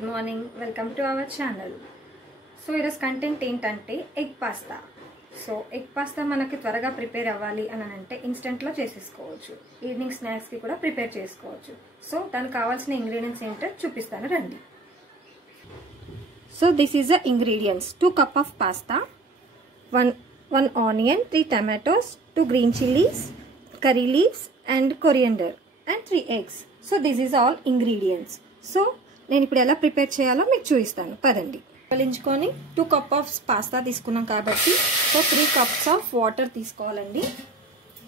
Good morning, welcome to our channel. So ఈరోజు content ఏంటంటే egg pasta. So egg pasta మనకి త్వరగా prepare అవ్వాలి అని అంటే ఇన్స్టెంట్లో చేసేసుకోవచ్చు. ఈవినింగ్ స్నాక్స్కి కూడా ప్రిపేర్ చేసుకోవచ్చు. సో దానికి కావాల్సిన ఇంగ్రీడియంట్స్ ఏంటో చూపిస్తాను రండి. So this is the ingredients: 2 cups of pasta, 1 onion, 3 tomatoes, 2 green chilies, curry leaves and coriander and 3 eggs. So this is all ingredients. So నేను ఇప్పుడు ఎలా ప్రిపేర్ చేయాలో మీకు చూపిస్తాను పదండి. పలించుకొని 2 cups ఆఫ్ పాస్తా తీసుకున్నాం కాబట్టి సో 3 cups ఆఫ్ వాటర్ తీసుకోవాలండి.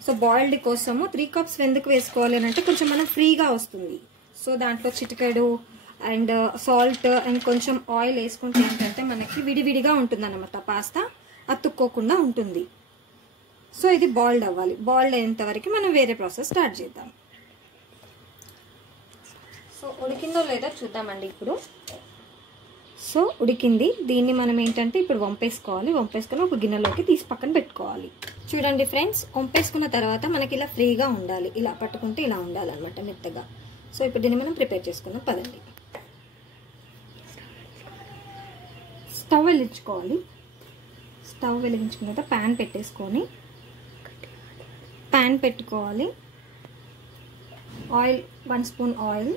సో బాయిల్డ్ కోసము 3 cups ఎందుకు వేసుకోవాలి అంటే కొంచెం మనం ఫ్రీగా వస్తుంది. సో దాంట్లో చిటికెడు అండ్ సాల్ట్ అండ్ కొంచెం ఆయిల్ వేసుకుంటే ఏంటంటే మనకి విడివిడిగా ఉంటుంది అన్నమాట. పాస్తా అతుక్కోకుండా ఉంటుంది. సో ఇది బాయిల్డ్ అవ్వాలి. బాయిల్డ్ అయ్యేంత వరకు మనం వేరే ప్రాసెస్ స్టార్ట్ చేద్దాం. సో ఉడికిందో లేదో చూద్దామండి ఇప్పుడు. సో ఉడికింది. దీన్ని మనం ఏంటంటే ఇప్పుడు వంపేసుకోవాలి. వంపేసుకొని ఒక గిన్నెలోకి తీసి పక్కన పెట్టుకోవాలి. చూడండి ఫ్రెండ్స్, వంపేసుకున్న తర్వాత మనకి ఇలా ఫ్రీగా ఉండాలి. ఇలా పట్టుకుంటే ఇలా ఉండాలన్నమాట, మెత్తగా. సో ఇప్పుడు దీన్ని మనం ప్రిపేర్ చేసుకుందాం పదండి. స్టవ్ వెలిగించుకోవాలి. స్టవ్ వెలిగించుకున్న తర్వాత ప్యాన్ పెట్టేసుకొని ప్యాన్ పెట్టుకోవాలి. Oil 1 spoon oil.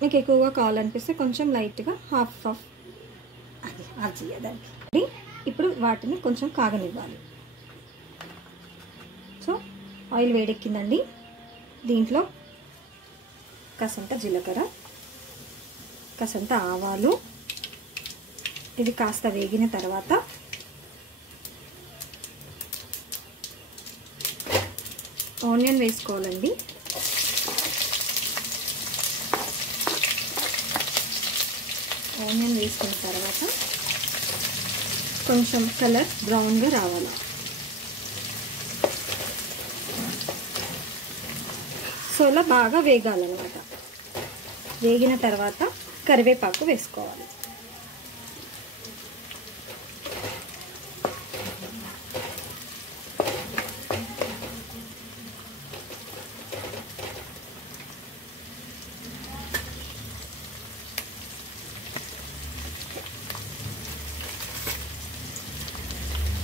మీకు ఎక్కువగా కావాలనిపిస్తే కొంచెం లైట్గా హాఫ్ చేయదండి. ఇప్పుడు వాటిని కొంచెం కాగనివ్వాలి. So oil వేడెక్కిందండి. దీంట్లో కాసంత జీలకర్ర, కాసంత ఆవాలు. ఇది కాస్త వేగిన తర్వాత ఆనియన్ వేసుకోవాలండి. ఆనియన్ వేసుకున్న తర్వాత కొంచెం కలర్ బ్రౌన్గా రావాలి. సో ఇలా బాగా వేగాలన్నమాట. వేగిన తర్వాత కరివేపాకు వేసుకోవాలి.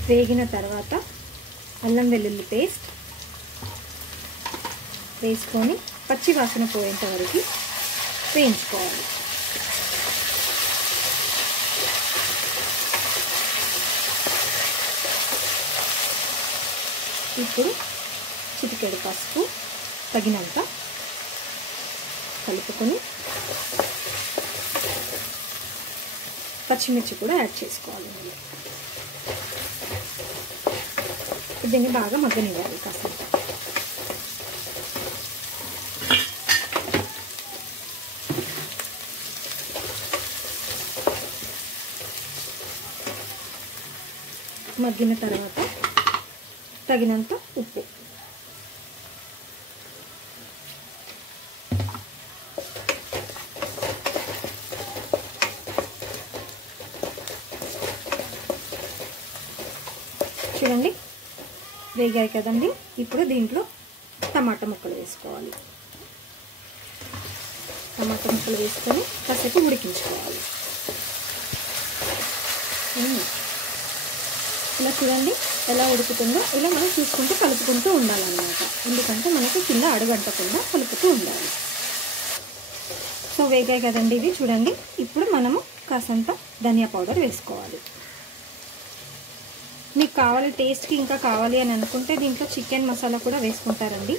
వేగిన తర్వాత అల్లం వెల్లుల్లి పేస్ట్ వేసుకొని పచ్చి వాసన పోయేంత వరకు వేయించుకోవాలి. ఇప్పుడు చిటికెడు పసుపు తగినంత కలుపుకొని పచ్చిమిర్చి కూడా యాడ్ చేసుకోవాలి. దీన్ని బాగా మగ్గనివ్వాలి కాసేపు. మగ్గిన తర్వాత తగినంత ఉప్పు. చూడండి వేగాయి కదండి. ఇప్పుడు దీంట్లో టమాటా ముక్కలు వేసుకోవాలి. టమాటా ముక్కలు వేసుకొని కాసేపు ఉడికించుకోవాలి. ఇలా చూడండి ఎలా ఉడుకుతుందో. ఇలా మనం చూసుకుంటూ కలుపుకుంటూ ఉండాలన్నమాట. ఎందుకంటే మనకి కింద అడుగంటకుండా కలుపుతూ ఉండాలి. సో వేగాయి కదండి ఇవి. చూడండి ఇప్పుడు మనము కాసంత ధనియా పౌడర్ వేసుకోవాలి. మీకు కావాలి టేస్ట్కి ఇంకా కావాలి అని అనుకుంటే దీంట్లో చికెన్ మసాలా కూడా వేసుకుంటారండి.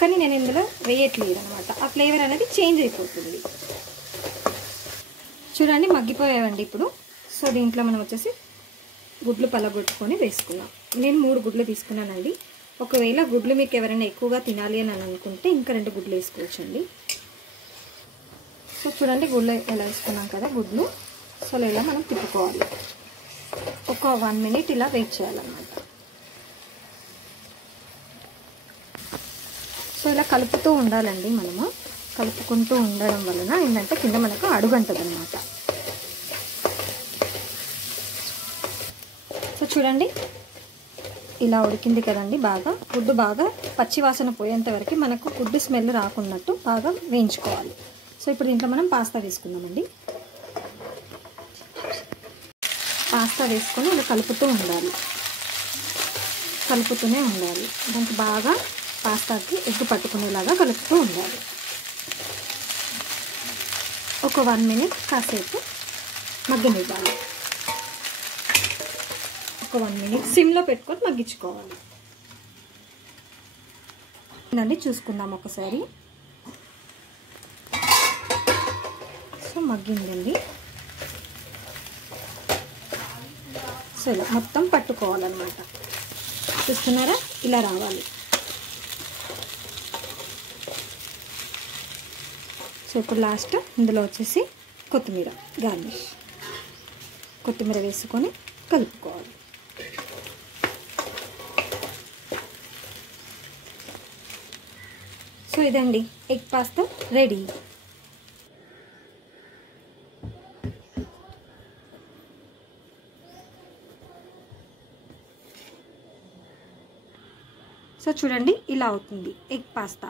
కానీ నేను ఇందులో వేయట్లేదు అనమాట. ఆ ఫ్లేవర్ అనేది చేంజ్ అయిపోతుంది. చూడండి మగ్గిపోయావండి ఇప్పుడు. సో దీంట్లో మనం వచ్చేసి గుడ్లు పలగొట్టుకొని వేసుకున్నాం. నేను 3 గుడ్లు తీసుకున్నానండి. ఒకవేళ గుడ్లు మీకు ఎవరైనా ఎక్కువగా తినాలి అని అనుకుంటే ఇంకా 2 గుడ్లు వేసుకోవచ్చండి. సో చూడండి గుడ్లు ఎలా వేసుకున్నాం కదా గుడ్లు. సో ఇలా మనం తిప్పుకోవాలి. ఒక 1 minute ఇలా వెయిట్ చేయాలన్నమాట. సో ఇలా కలుపుతూ ఉండాలండి. మనము కలుపుకుంటూ ఉండడం వలన ఏంటంటే కింద మనకు అడుగంటది అన్నమాట. సో చూడండి ఇలా ఉడికింది కదండి. బాగా గుడ్డు బాగా పచ్చి వాసన పోయేంత వరకు మనకు గుడ్డు స్మెల్ రాకున్నట్టు బాగా వేయించుకోవాలి. సో ఇప్పుడు దీంట్లో మనం పాస్తా వేసుకుందామండి. పాస్తా వేసుకొని ఇలా కలుపుతూనే ఉండాలి. దానికి బాగా పాస్తాకి ఎగ్ పట్టుకునేలాగా కలుపుతూ ఉండాలి. ఒక 1 మినిట్ కాసేపు మగ్గనివ్వాలి. ఒక 1 మినిట్ సిమ్లో పెట్టుకొని మగ్గించుకోవాలి. ఇదండి చూసుకుందాం ఒకసారి. సో మగ్గిందండి. సో ఇలా మొత్తం పట్టుకోవాలన్నమాట. చూస్తున్నారా, ఇలా రావాలి. సో ఇప్పుడు లాస్ట్ ఇందులో వచ్చేసి కొత్తిమీర గార్నిష్, కొత్తిమీర వేసుకొని కలుపుకోవాలి. సో ఇదండి ఎగ్ పాస్తా రెడీ. సో చూడండి ఇలా అవుతుంది ఎగ్ పాస్తా.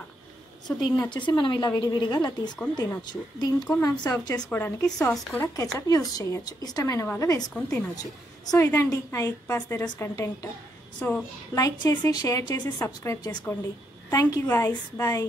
సో దీన్ని వచ్చేసి మనం ఇలా విడివిడిగా ఇలా తీసుకొని తినొచ్చు. దీంట్లో మనం సర్వ్ చేసుకోవడానికి సాస్ కూడా కెచప్ యూస్ చేయొచ్చు. ఇష్టమైన వాళ్ళు వేసుకొని తినొచ్చు. సో ఇదండి నా ఎగ్ పాస్తా ఈరోజు కంటెంట్. సో లైక్ చేసి, షేర్ చేసి, సబ్స్క్రైబ్ చేసుకోండి. Thank you guys. బాయ్.